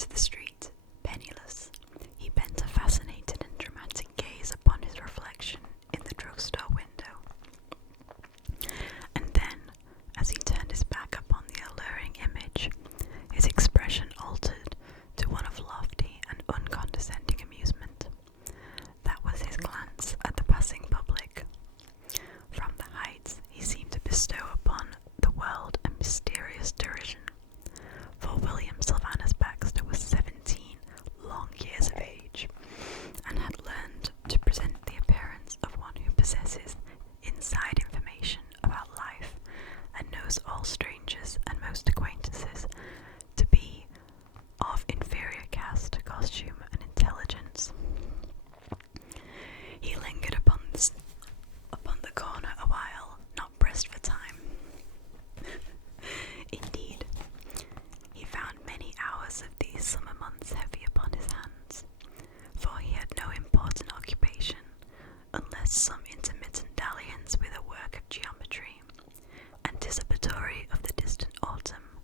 into the street, penniless. He bent a fascinated and dramatic gaze upon his reflection in the drugstore window. And then, as he turned his back upon the alluring image, his expression altered to one of lofty and uncondescending amusement. That was his glance at the passing public. From the heights he seemed to bestow upon the world a mysterious derision, for William Sylvanus Baxter was 17 long years of age, and had learned to present the appearance of one who possesses inside information about life and knows all strangers and most acquaintances to be of inferior caste, costume, and intelligence. He lingered upon the corner a while, not pressed for time. Indeed, he found many hours of these summer months heavy upon his hands, for he had no important occupation, unless some intermittent dalliance with a work of geometry, anticipatory of the distant autumn,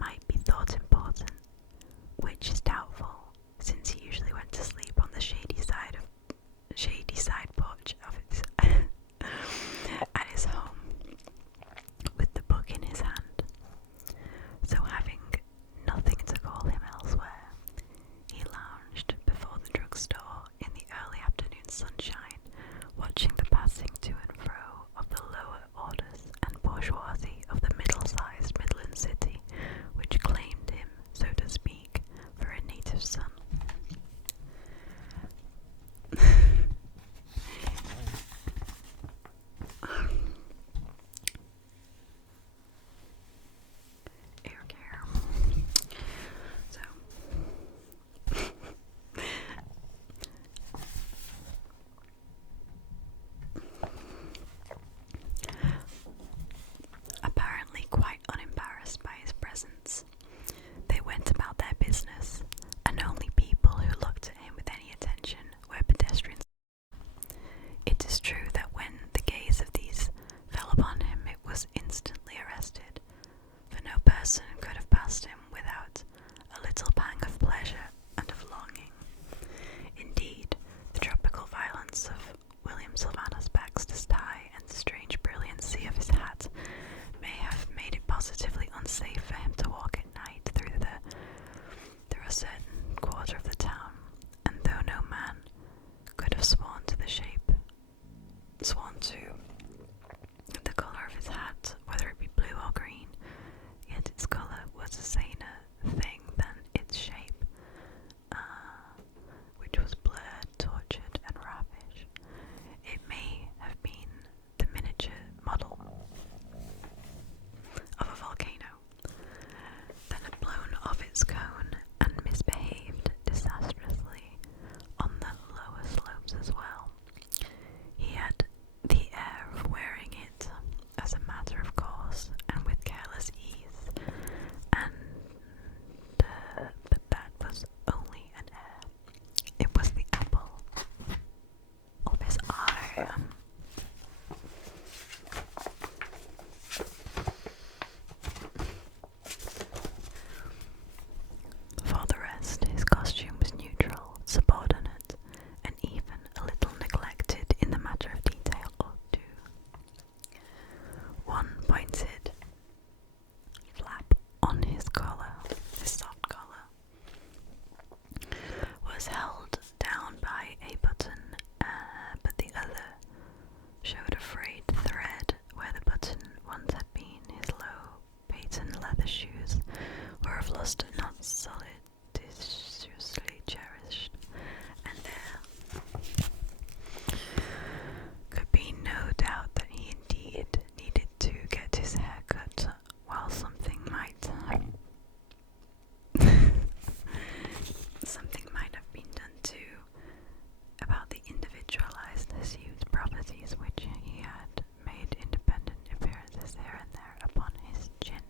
might be thought important, which is doubtful, since he usually went to sleep on the shady side porch of his at his home, with the book in his hand. So, having nothing to call him elsewhere, he lounged before the drugstore in the early afternoon sunshine, watching the passing to and fro of the lower orders and bourgeoisie of the middle-sized Midland city, which claimed him, so to speak, for a native son. So, apparently quite unembarrassed by his presence, they went about their business, and only people who looked at him with any attention were pedestrians. It is true that when the gaze of these fell upon him, it was instantly arrested, for no person could have passed him without a little pang of pleasure and of longing. Indeed, the tropical violence of William Sylvanus Baxter's tie and the strange brilliancy of his hat may have made it positively unsafe for him to walk at night through a certain quarter of the town, and though no man could have sworn to the colour of his hat, whether it be blue or green, yet its colour was a saner thing than its shape, which was blurred, tortured, and raffish. It may have been the miniature model of a volcano that had blown off its cone and misbehaved disastrously on the lower slopes as well. He had the air of wearing it as a matter of course and with careless ease, but that was only an air. It was the apple of his eye. For the rest, his costume was neutral, subordinate, and even a little neglected in the matter of detail or two. One pointed flap on his collar, his soft collar, was held down by a button, but the other showed a frayed thread where the button once had been. His low patent leather shoes were of lustre not solidiciously cherished, and there could be no doubt that he indeed needed to get his hair cut, while something might have been done too about the individualized assumed properties which he had made independent appearances here and there upon his chin.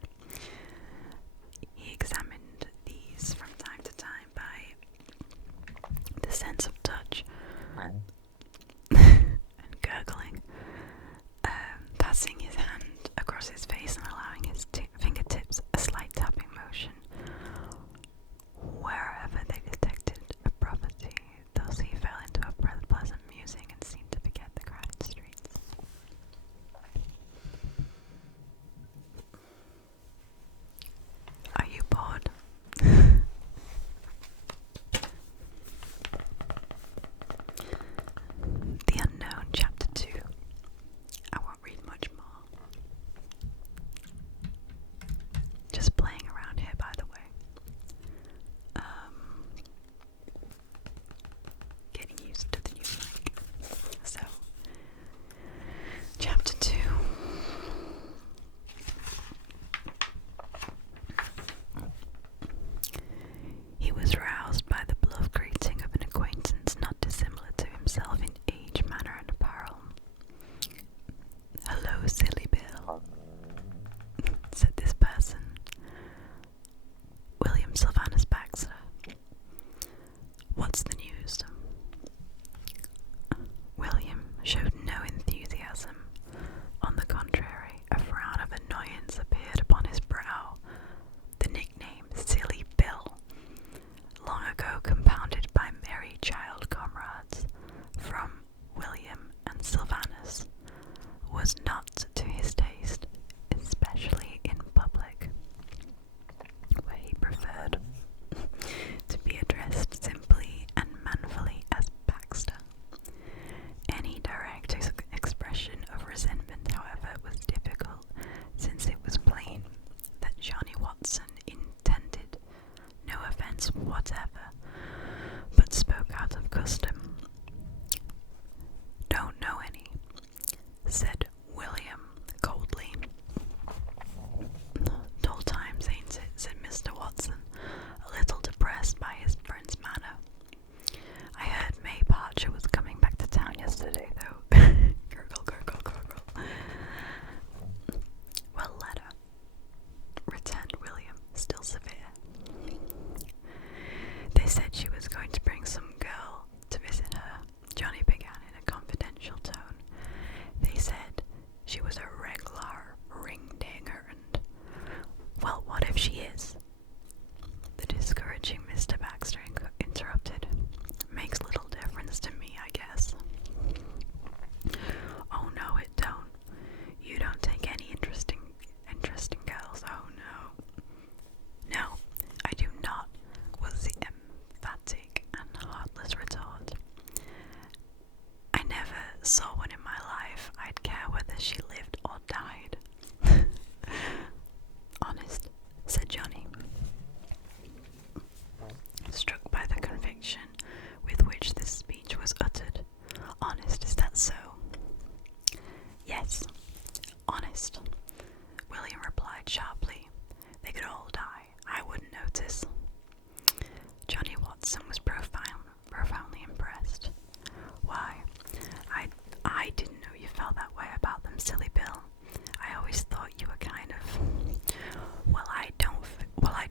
He examined these from time to time by the sense of touch and gurgling, passing his hand across his face and allowing his fingertips a slight tapping motion. Sylvanus Baxter. What's the news? William showed no enthusiasm. On the contrary, a frown of annoyance appeared upon his brow. The nickname Silly Bill, long ago compounded by merry child comrades from William and Sylvanus, was not to his taste, especially in public, where he preferred to be addressed simply and manfully as Baxter. Any direct expression of resentment, however, was difficult, since it was plain that Johnny Watson intended no offence whatever, but spoke out of custom. "Don't know any," said William coldly. "Dull times, ain't it?" said Mr. Watson, a little depressed by his friend's manner. "I heard May Parcher was coming back to town yesterday, though." Gurgle, gurgle, gurgle. "Well, let her," returned William, still severe. "They said she was going to bring some girl to visit her," Johnny began in a confidential tone. "They said she was a regular ring-dinger and—" "Well, what if she is?" the discouraging Mr. Baxter interrupted. "Makes little difference to me, I guess." "Oh no, it don't. You don't take any interest in girls. Oh no." "No, I do not," was the emphatic and heartless retort. "I never saw one in my life I'd care whether she lived or died." "Honest," said Johnny, struck by the conviction with which this speech was uttered. "Honest, is that so?" "Yes, honest," William replied sharply. "They could all die. I wouldn't notice." Johnny Watson was profoundly impressed. "Why, I didn't know you felt that way about them, Silly Bill. I always thought you were kind of—" Well, I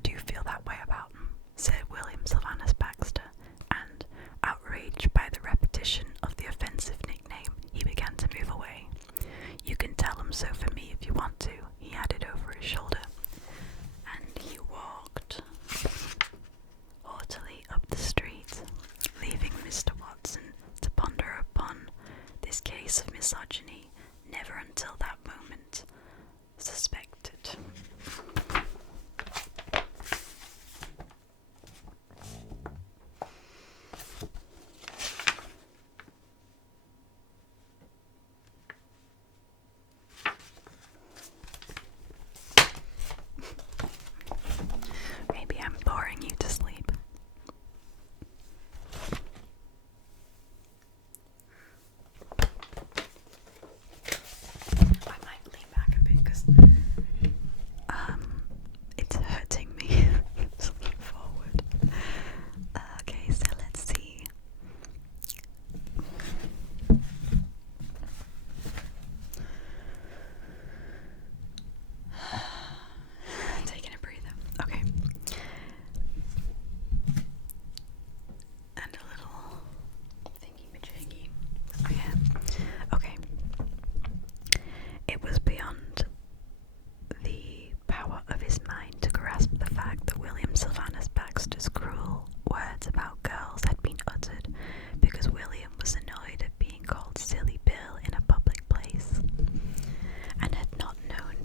do feel that way about them," said William Sylvanus Baxter, and, outraged by the repetition of the offensive nickname, he began to move away. "You can tell them so for me if you want to," he added over his shoulder, and he walked haughtily up the street, leaving Mr. Watson to ponder upon this case of misogyny, never until that moment suspected. Maybe I'm boring you to sleep. I might lean back a bit because it's hurting me to lean forward. Okay, so let's see. Taking a breather. Okay. And a little thingy-majiggy. Oh yeah. Okay. It was beyond the power of his mind to grasp the fact that William Sylvanus Baxter's cruel words about girls had been uttered because William was annoyed at being called Silly Bill in a public place, and had not known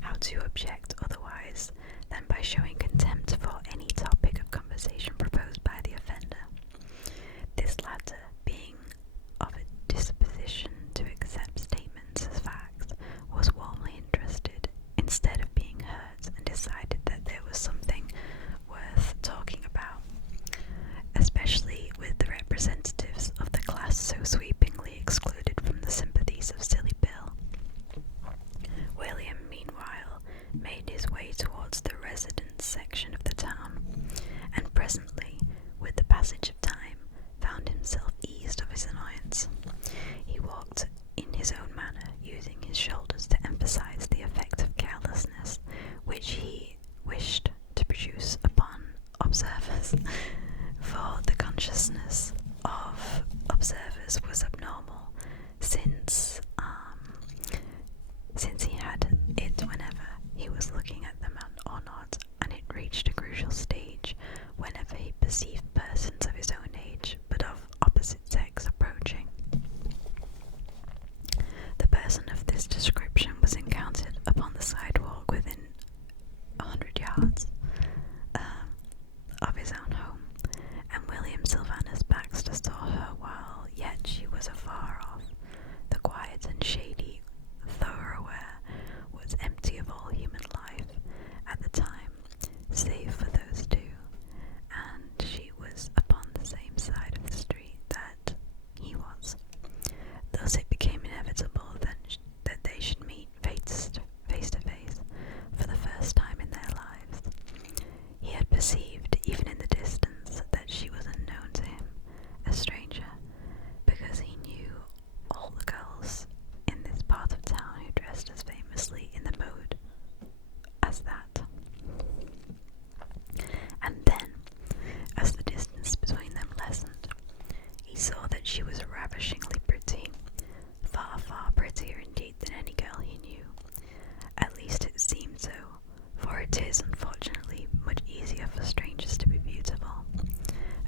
how to object otherwise than by showing contempt for any topic of conversation proposed by the offender. This latter, being of a disposition to accept statements as facts, was warmly interested instead of being hurt, and decided that there was something worth talking about, especially with the representatives of the class so sweepingly excluded from the sympathies of Silly Bill. William, meanwhile, made his way towards the residence section of the town, and presently, with the passage of time, found himself eased of his annoyance. He walked in his own manner, using his shoulders to emphasize the effect of carelessness which he wished to produce upon behaviours was abnormal, since he had it whenever he was looking at them or not, and it reached a crucial stage whenever he perceived persons of his own age but of opposite sex approaching. The person of this description was encountered upon the sidewalk within 100 yards of his own home, and William Sylvanus Baxter saw her while yet she was afar off. The quiet and shady thoroughfare was empty of all human life at the time, save for those two, and she was upon the same side of the street that he was. Thus it became inevitable that they should meet face to face for the first time in their lives. He had perceived, even in the distance, that she was unknown to him, a stranger, because he knew all the girls in this part of town who dressed as famously in the mode as that. And then, as the distance between them lessened, he saw that she was ravishingly pretty, far, far prettier indeed than any girl he knew. At least it seemed so, for it is, unfortunately, much easier for strangers to be beautiful.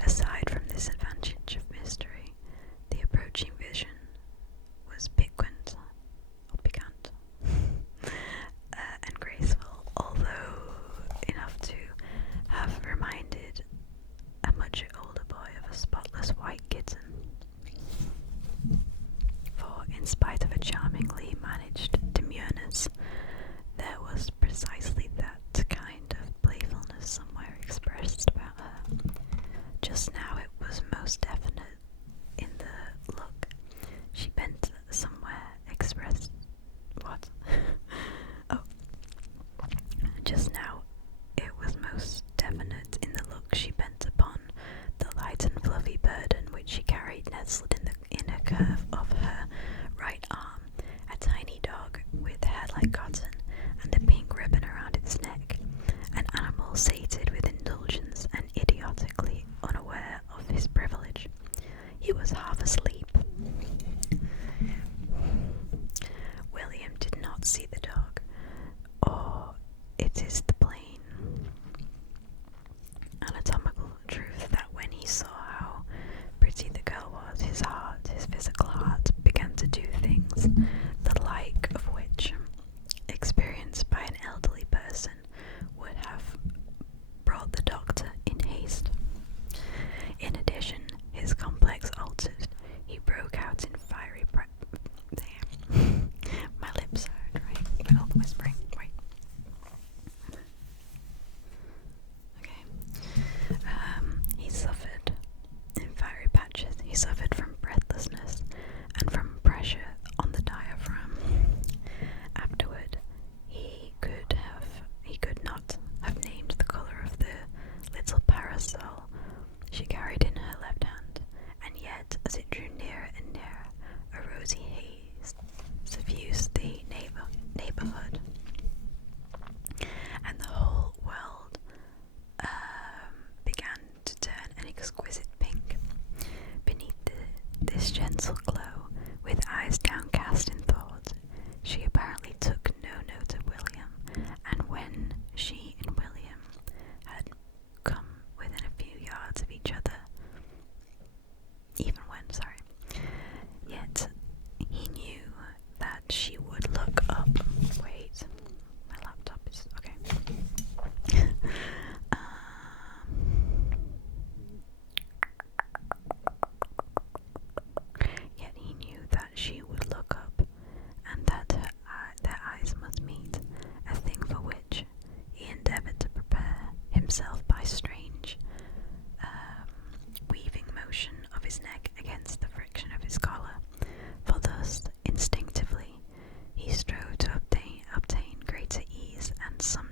Aside from this advantage of mystery, the approaching vision was piquant, and graceful, although enough to have reminded a much older boy of a spotless white kitten. For in spite of a charmingly managed demureness, there was precisely that kind of playfulness somewhere expressed about her. Just now it was most definite in the look. She bent somewhere expressed what? Oh. Just now it was most definite in the look she bent upon the light and fluffy burden which she carried nestled in the inner curve of her right arm, a tiny dog with hair like cotton and a pink ribbon around its neck, an animal sated with indulgence and idiotically unaware of his privilege. He was half asleep. William did not see the dog, or it is the plain anatomical truth that when he saw how pretty the girl was, his physical heart, began to do things, the like of which, experienced by an elderly person, would have brought the doctor in haste. In addition, his complex altered. He broke out in fiery my lips are dry. Well, whispering. Wait. Okay. He suffered in fiery patches. He suffered from breathlessness and from pressure on the diaphragm. Afterward, he could not have named the colour of the little parasol she carried in her left hand, and yet, as it drew nearer and nearer, a rosy haze suffused the neighbourhood, and the whole world began to turn an exquisite pink. Beneath this gentle glow, with eyes downcast in thought, she apparently took no note of William, and when she and William had come within a few yards of each other, yet he knew that she would look up. Wait, my laptop is okay. Yet he knew that she would look up, and that their eyes must meet, a thing for which he endeavoured to prepare himself by strange weaving motion of his neck against the friction of his collar, for thus, instinctively, he strove to obtain greater ease and some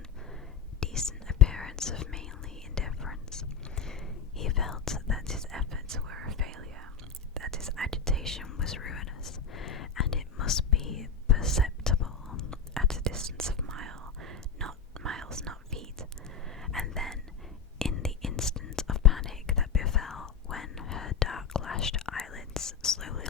decent appearance of manly indifference. He felt that his efforts were a failure, that his agitation was ruinous, and it must be perceptible at a distance of miles, not feet. And then, in the instant of panic that befell when her dark lashed eyelids slowly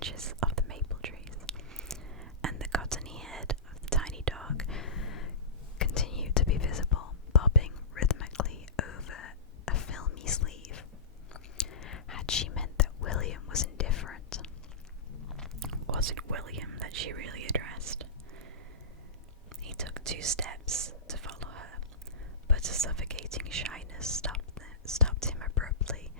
branches of the maple trees, and the cottony head of the tiny dog continued to be visible, bobbing rhythmically over a filmy sleeve. Had she meant that William was indifferent? Was it William that she really addressed? He took 2 steps to follow her, but a suffocating shyness stopped him abruptly,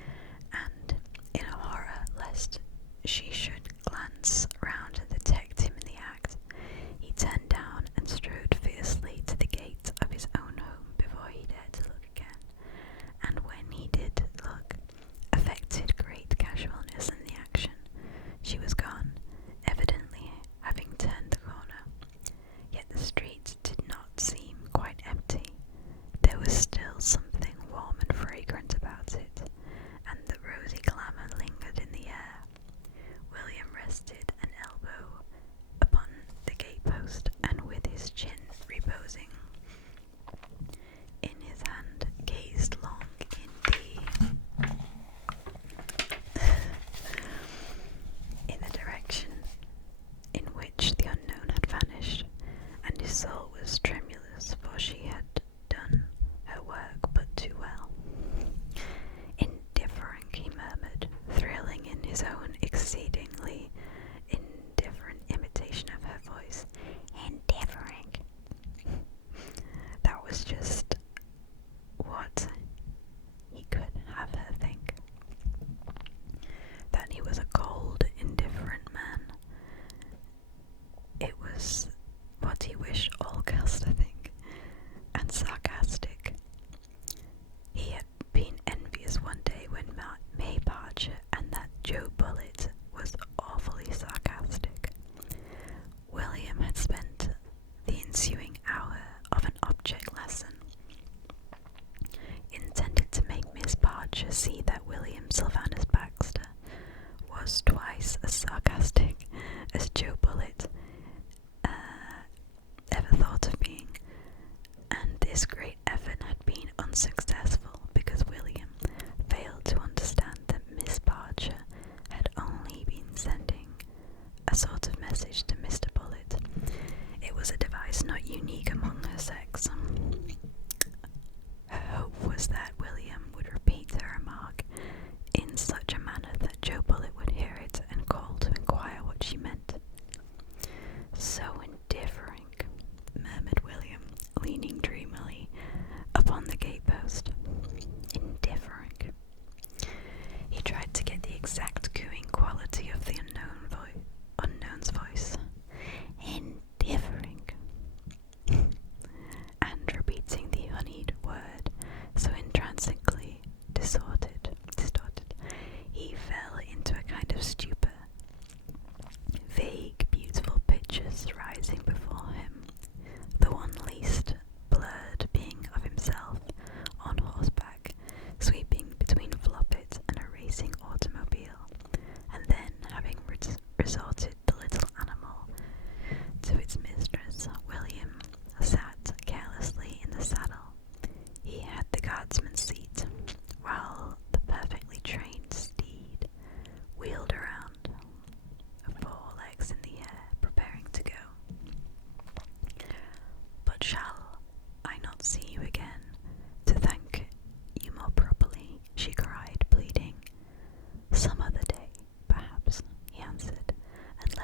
and, in a horror lest she should glance round and detect him in the act, he turned down and strode fiercely to the gate of his own home before he dared to look again, and when he did look, affected great casualness in the action. She was gone, evidently having turned the corner. Yet the street did not seem quite empty. There was still something warm and fragrant about it, and the rosy glamour lingered in the air. William rested an elbow upon the gatepost, and with his chin reposing in his hand, gazed long in the direction in which the unknown had vanished, and his soul was tremulous, for she had done her work but too well. Indifferent, he murmured, thrilling in his own exceedingly indifferent imitation of her voice. Indifferent. That was just what he could have her think. That he was a cold, indifferent man. It was what he wished all girls to think, and sarcastic. He had been envious one day when May Parcher and that Joe Bullitt was awfully sarcastic. William had spent the ensuing hour of an object lesson, intended to make Miss Parcher see that William Sylvanus Baxter was twice as sarcastic as Joe Bullitt ever thought of being, and this great effort had been unsuccessful because William failed to understand that Miss Parcher had only been sending a sort of message to Mr. Bullitt. It was a device not unique among her sex. Her hope was that William would repeat her remark in such a manner that Joe Bullitt would hear it and call to inquire what she meant. So indifferent, murmured William, leaning dreamily upon the gatepost. Indifferent. He tried to get the exact cooing quality of the unknown's voice. Indifferent. And repeating the honeyed word so intrinsically distorted, he fell into a kind of stupor. Vague, beautiful pictures rising before him, the one least blurred being of himself on horseback, sweeping between Floppet and a racing automobile, and then, having resorted the little animal to its mistress, William sat carelessly in the saddle. He had the guardsman's seat, while the perfectly trained steed wheeled around, 4 legs in the air, preparing to go. But shall I not see you again, to thank you more properly? She cried, pleading. Some other day, perhaps, he answered, and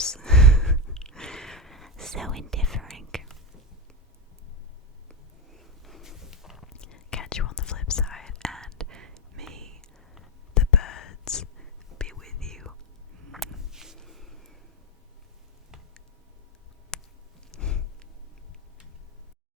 lips. So indifferent. Catch you on the flip side.